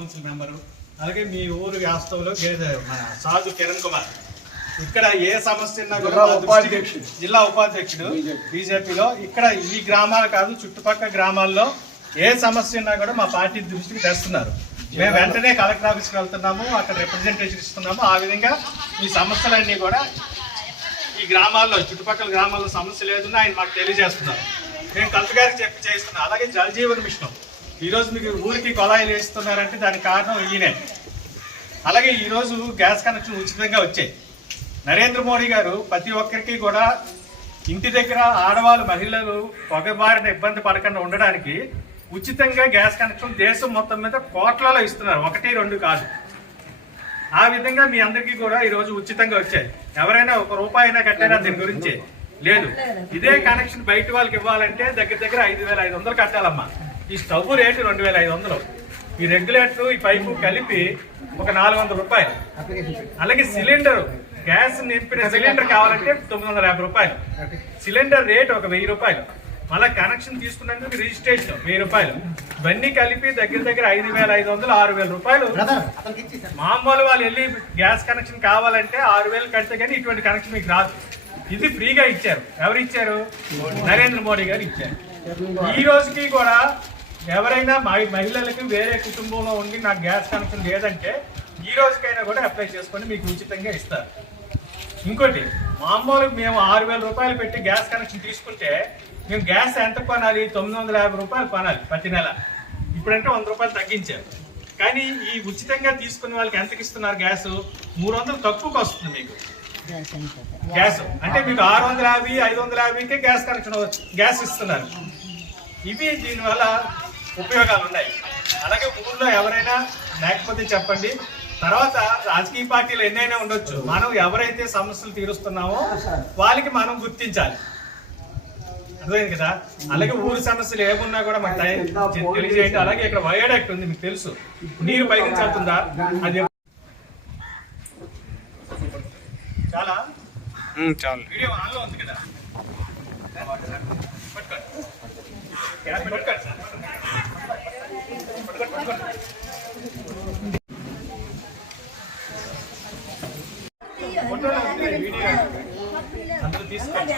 Council member అలాగే మీ ఊరు వాస్తవంలో గేదె మన సాధు కిరణ్ కుమార్. ఇక్కడ ఏ సమస్య జిల్లా ఉపాధ్యక్షుడు. బీజేపీలో. ఇక్కడ ఈ గ్రామాలు కాదు చుట్టుపక్కల గ్రామాల్లో ఏ సమస్య ఉన్నా కూడా మా పార్టీ దృష్టికి తెస్తున్నారు. మేము వెంటనే కలెక్టర్ ఆఫీస్కి వెళ్తున్నాము అక్కడ రిప్రజెంటేషన్ ఇస్తున్నాము. ఆ విధంగా ఈ సమస్యలన్నీ కూడా ఈ గ్రామాల్లో చుట్టుపక్కల గ్రామాల్లో సమస్య లేదని ఆయన మాకు తెలియజేస్తున్నారు. మేము కలెక్టర్ గారికి చెప్పి చేస్తున్నాం అలాగే జల్ జీవన్ మిషన్. ఈరోజు మీకు ఊరికి కొలాయిలు వేస్తున్నారంటే దానికి కారణం ఈయనే. అలాగే ఈరోజు గ్యాస్ కనెక్షన్ ఉచితంగా వచ్చాయి. నరేంద్ర మోడీ గారు ప్రతి ఒక్కరికి కూడా ఇంటి దగ్గర ఆడవాళ్ళు మహిళలు పొగబారిన ఇబ్బంది పడకుండా ఉండడానికి ఉచితంగా గ్యాస్ కనెక్షన్ దేశం మొత్తం మీద కోట్లలో ఇస్తున్నారు. ఒకటి రెండు కాదు. ఆ విధంగా మీ అందరికీ కూడా ఈరోజు ఉచితంగా వచ్చాయి. ఎవరైనా ఒక రూపాయి అయినా కట్టారా దీని గురించి? లేదు. ఇదే కనెక్షన్ బయట వాళ్ళకి ఇవ్వాలంటే దగ్గర దగ్గర ఐదు వేల ఐదు వందలు కట్టాలమ్మా. ఈ స్టవ్ రేటు రెండు వేల ఐదు వందలు. ఈ రెగ్యులేటర్ ఈ పైపు కలిపి ఒక నాలుగు వందల రూపాయలు. అలాగే సిలిండర్ గ్యాస్ నింపిన సిలిండర్ కావాలంటే తొమ్మిది వందల యాభై రూపాయలు. సిలిండర్ రేట్ ఒక వెయ్యి రూపాయలు. మళ్ళీ కనెక్షన్ తీసుకున్నందుకు రిజిస్ట్రేషన్ వెయ్యి రూపాయలు. ఇవన్నీ కలిపి దగ్గర దగ్గర ఐదు వేల ఐదు వందలు ఆరు వేల రూపాయలు. మామూలు వాళ్ళు వెళ్ళి గ్యాస్ కనెక్షన్ కావాలంటే ఆరు వేలు కడితే కానీ ఇటువంటి కనెక్షన్ మీకు రాదు. ఇది ఫ్రీగా ఇచ్చారు. ఎవరు ఇచ్చారు? నరేంద్ర మోడీ గారు ఇచ్చారు. ఈ రోజుకి కూడా ఎవరైనా మహి- మహిళలకు వేరే కుటుంబంలో ఉండి నాకు గ్యాస్ కనెక్షన్ లేదంటే ఈ రోజుకైనా కూడా అప్లై చేసుకొని మీకు ఉచితంగా ఇస్తారు. ఇంకోటి మామూలు మేము ఆరు వేల రూపాయలు పెట్టి గ్యాస్ కనెక్షన్ తీసుకుంటే మేము గ్యాస్ ఎంత కొనాలి? తొమ్మిది వందల యాభై రూపాయలు కొనాలి ప్రతి నెల. ఇప్పుడంటే వంద రూపాయలు తగ్గించారు. కానీ ఈ ఉచితంగా తీసుకునే వాళ్ళకి ఎంతకి ఇస్తున్నారు గ్యాస్? మూడు వందలు తక్కువకి వస్తుంది మీకు. గ్యాస్ అంటే మీకు ఆరు వందల యాభై ఐదు వందల యాభైకే గ్యాస్ కనెక్షన్ గ్యాస్ ఇస్తున్నారు. ఇవి దీనివల్ల ఉపయోగాలు ఉన్నాయి అలాగే ఊళ్ళో ఎవరైనా లేకపోతే చెప్పండి. తర్వాత రాజకీయ పార్టీలు ఎన్నైనా ఉండొచ్చు. మనం ఎవరైతే సమస్యలు తీరుస్తున్నామో వాళ్ళకి మనం గుర్తించాలి. అర్థమైంది కదా? అలాగే ఊరి సమస్యలు ఏమున్నా కూడా మాకు దయ- తెలియజేయండి. అలాగే ఇక్కడ వయోడాక్ట్ ఉంది మీకు తెలుసు. నీరు పైకి వెళ్తుందా అది చాలా? చాలు. వీడియో ఆన్లో ఉంది కదా. పట్టుకోండి. పట్టుకోండి. సార్. అందరూ తీసుకోవాలి